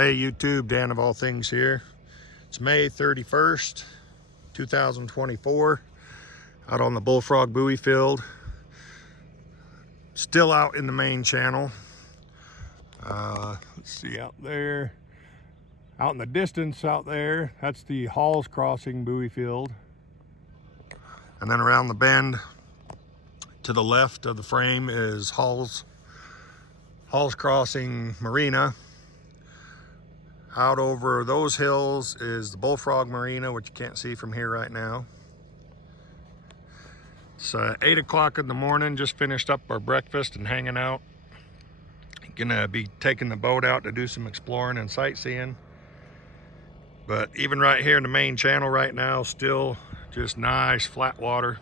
Hey YouTube, Dan of All Things here. It's May 31st, 2024, out on the Bullfrog buoy field. Still out in the main channel. Let's see out there. Out in the distance out there, that's the Halls Crossing buoy field. And then around the bend to the left of the frame is Halls Crossing Marina. Out over those hills is the Bullfrog Marina, which you can't see from here right now. It's 8 o'clock in the morning, just finished up our breakfast and hanging out. Gonna be taking the boat out to do some exploring and sightseeing. But even right here in the main channel right now, still just nice flat water.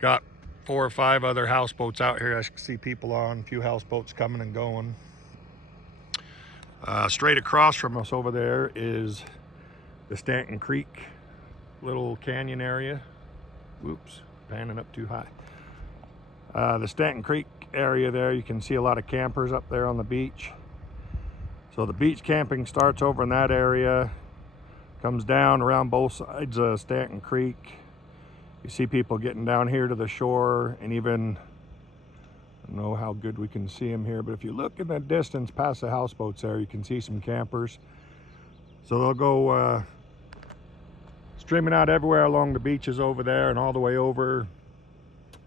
Got 4 or 5 other houseboats out here. I can see people on, a few houseboats coming and going. Straight across from us over there is the Stanton Creek little canyon area. Whoops, panning up too high. The Stanton Creek area there, you can see a lot of campers up there on the beach. So the beach camping starts over in that area, comes down around both sides of Stanton Creek. You see people getting down here to the shore, and even, I don't know how good we can see them here, but if you look in the distance past the houseboats there, you can see some campers. So they'll go streaming out everywhere along the beaches over there and all the way over,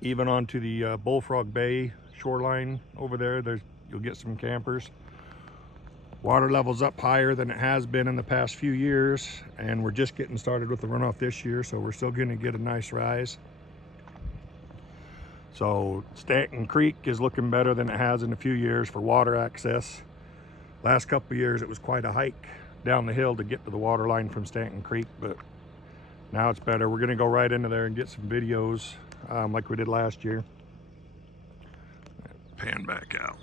even onto the Bullfrog Bay shoreline over there. You'll get some campers. Water level's up higher than it has been in the past few years, and we're just getting started with the runoff this year, so we're still going to get a nice rise. So Stanton Creek is looking better than it has in a few years for water access. Last couple of years it was quite a hike down the hill to get to the water line from Stanton Creek, but now it's better. We're gonna go right into there and get some videos like we did last year. Pan back out.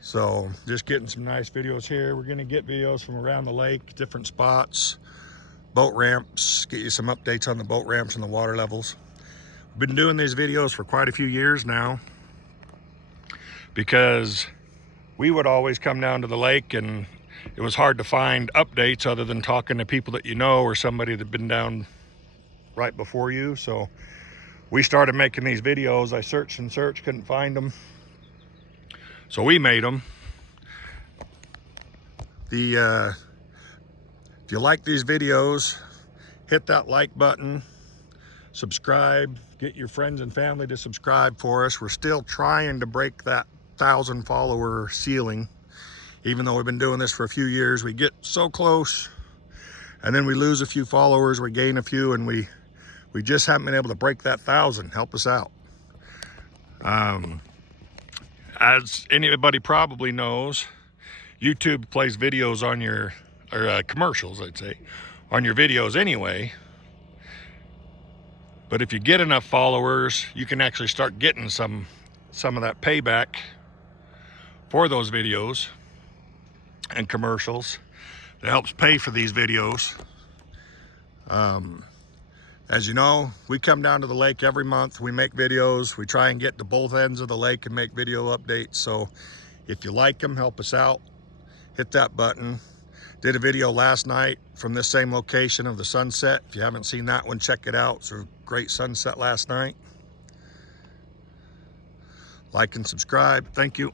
So just getting some nice videos here. We're gonna get videos from around the lake, different spots, boat ramps, get you some updates on the boat ramps and the water levels. We've been doing these videos for quite a few years now, because we would always come down to the lake and it was hard to find updates other than talking to people that you know or somebody that had been down right before you. So we started making these videos. I searched and searched, couldn't find them, so we made them. If you like these videos, hit that like button, subscribe, get your friends and family to subscribe for us. We're still trying to break that 1,000 follower ceiling. Even though we've been doing this for a few years, we get so close and then we lose a few followers, we gain a few, and we just haven't been able to break that 1,000. Help us out. As anybody probably knows, YouTube plays videos on your, or commercials, I'd say, on your videos anyway. But if you get enough followers, you can actually start getting some of that payback for those videos and commercials that helps pay for these videos. As you know, we come down to the lake every month. We make videos. We try and get to both ends of the lake and make video updates. So if you like them, help us out. Hit that button. Did a video last night from this same location of the sunset. If you haven't seen that one, check it out. It's a great sunset last night. Like and subscribe. Thank you.